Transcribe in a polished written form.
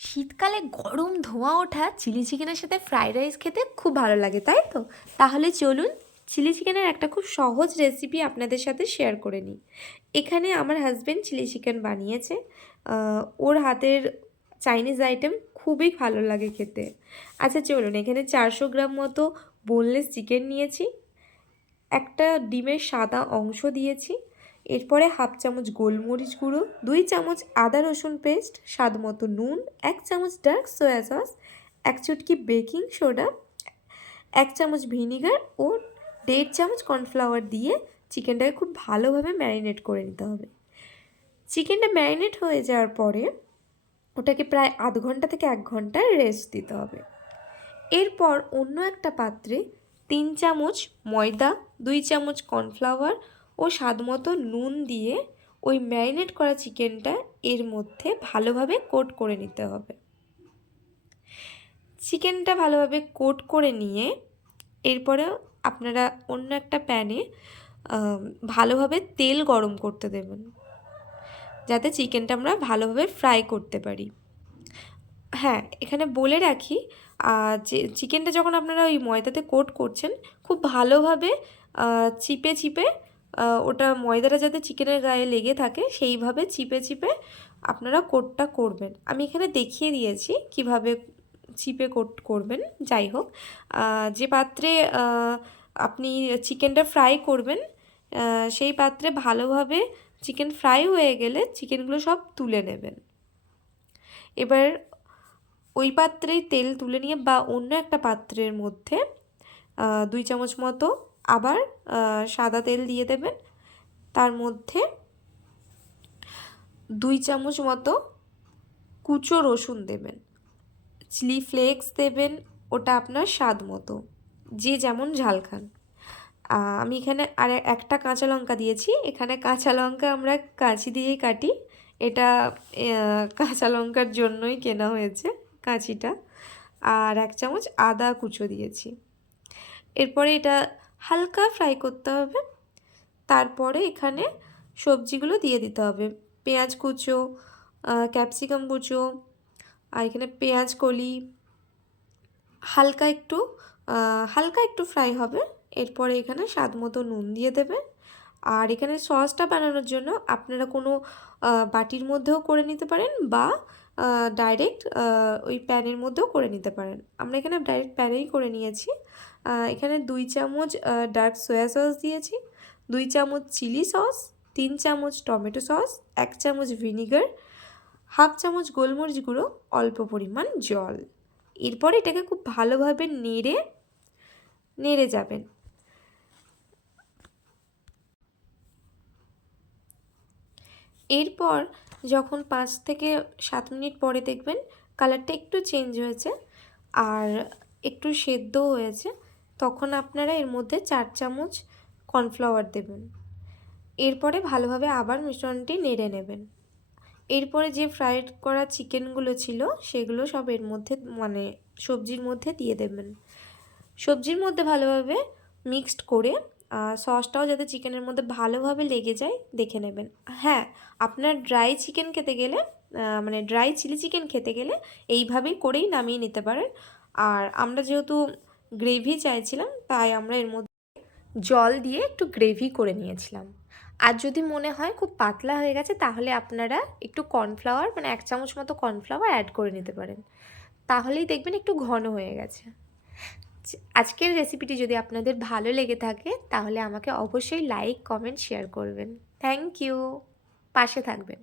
শীতকালে গরম ধোঁয়া ওঠা চিলি চিকেনের সাথে ফ্রাইড রাইস খেতে খুব ভালো লাগে, তাই তো? তাহলে চলুন চিলি চিকেনের একটা খুব সহজ রেসিপি আপনাদের সাথে শেয়ার করে নিই। এখানে আমার হাজব্যান্ড চিলি চিকেন বানিয়েছে। ওর হাতের চাইনিজ আইটেম খুবই ভালো লাগে খেতে। আচ্ছা চলুন, এখানে 400 গ্রাম মতো বোনলেস চিকেন নিয়েছি, একটা ডিমের সাদা অংশ দিয়েছি, এরপরে হাফ চামচ গোলমরিচ গুঁড়ো, 2 চামচ আদা রসুন পেস্ট, স্বাদ মতো নুন, 1 চামচ ডার্ক সয়া সস, 1 চুটকি বেকিং সোডা, 1 চামচ ভিনিগার ও 1.5 চামচ কর্নফ্লাওয়ার দিয়ে চিকেনটাকে খুব ভালোভাবে ম্যারিনেট করে নিতে হবে। চিকেনটা ম্যারিনেট হয়ে যাওয়ার পরে ওটাকে প্রায় আধ ঘন্টা থেকে 1 ঘন্টা রেস্ট দিতে হবে। এরপর অন্য একটা পাত্রে 3 চামচ ময়দা, 2 চামচ কর্নফ্লাওয়ার ও স্বাদমতো নুন দিয়ে ওই ম্যারিনেট করা চিকেনটা এর মধ্যে ভালোভাবে কোট করে নিতে হবে। চিকেনটা ভালোভাবে কোট করে নিয়ে এরপরে আপনারা অন্য একটা প্যানে ভালোভাবে তেল গরম করতে দেবেন, যাতে চিকেনটা আমরা ভালোভাবে ফ্রাই করতে পারি। হ্যাঁ, এখানে বলে রাখি, যে চিকেনটা যখন আপনারা ওই ময়দাতে কোট করছেন, খুব ভালোভাবে চিপে চিপে ওটা ময়দাটা যাতে চিকেনের গায়ে লেগে থাকে সেইভাবে চিপে চিপে আপনারা কোটটা করবেন। আমি এখানে দেখিয়ে দিয়েছি কিভাবে চিপে কোট করবেন। যাই হোক, যে পাত্রে আপনি চিকেনটা ফ্রাই করবেন সেই পাত্রে ভালোভাবে চিকেন ফ্রাই হয়ে গেলে চিকেনগুলো সব তুলে নেবেন। এবার ওই পাত্রেই তেল তুলে নিয়ে বা অন্য একটা পাত্রের মধ্যে 2 চামচ মতো আবার সাদা তেল দিয়ে দেবেন। তার মধ্যে 2 চামচ মতো কুচো রসুন দেবেন, চিলি ফ্লেক্স দেবেন, ওটা আপনার স্বাদ মতো, যে যেমন ঝাল খান। আমি এখানে আর একটা কাঁচা লঙ্কা দিয়েছি। এখানে কাঁচা লঙ্কা আমরা কাঁচি দিয়েই কাটি, এটা কাঁচা লঙ্কার জন্যই কেনা হয়েছে কাঁচিটা। আর 1 চামচ আদা কুচো দিয়েছি। এরপরে এটা হালকা ফ্রাই করতে হবে। তারপরে এখানে সবজিগুলো দিয়ে দিতে হবে, পেঁয়াজ কুচো, ক্যাপসিকাম কুচো, আর এখানে পেঁয়াজ কলি হালকা একটু ফ্রাই হবে। এরপরে এখানে স্বাদ মতো নুন দিয়ে দেবে। আর এখানে সসটা বানানোর জন্য আপনারা কোনো বাটির মধ্যেও করে নিতে পারেন বা ডাইরেক্ট ওই প্যানের মধ্যেও করে নিতে পারেন। আমরা এখানে ডাইরেক্ট প্যানেই করে নিয়েছি। এখানে 2 চামচ ডার্ক সয়া সস দিয়েছি, 2 চামচ চিলি সস, 3 চামচ টমেটো সস, 1 চামচ ভিনিগার, হাফ চামচ গোলমরিচ গুঁড়ো, অল্প পরিমাণ জল। এরপর এটাকে খুব ভালোভাবে নেড়ে যাবেন। এরপর যখন 5 থেকে 7 মিনিট পরে দেখবেন কালারটা একটু চেঞ্জ হয়েছে আর একটু সেদ্ধ হয়েছে, তখন আপনারা এর মধ্যে 4 চামচ কর্নফ্লাওয়ার দেবেন। এরপরে ভালোভাবে আবার মিশ্রণটি নেড়ে নেবেন। এরপরে যে ফ্রাইড করা চিকেনগুলো ছিল সেগুলো সব এর মধ্যে সবজির মধ্যে দিয়ে দেবেন। সবজির মধ্যে ভালোভাবে মিক্সড করে সসটাও যাতে চিকেনের মধ্যে ভালোভাবে লেগে যায় দেখে নেবেন। হ্যাঁ, আপনার ড্রাই চিকেন খেতে গেলে ড্রাই চিলি চিকেন খেতে গেলে এইভাবেই করেই নামিয়ে নিতে পারেন। আর আমরা যেহেতু গ্রেভি চাইছিলাম তাই আমরা এর মধ্যে জল দিয়ে একটু গ্রেভি করে নিয়েছিলাম। আর যদি মনে হয় খুব পাতলা হয়ে গেছে তাহলে আপনারা একটু কর্নফ্লাওয়ার 1 চামচ মতো কর্নফ্লাওয়ার অ্যাড করে নিতে পারেন, তাহলেই দেখবেন একটু ঘন হয়ে গেছে। আজকের রেসিপিটি যদি আপনাদের ভালো লেগে থাকে তাহলে আমাকে অবশ্যই লাইক, কমেন্ট, শেয়ার করবেন। থ্যাংক ইউ, পাশে থাকবেন।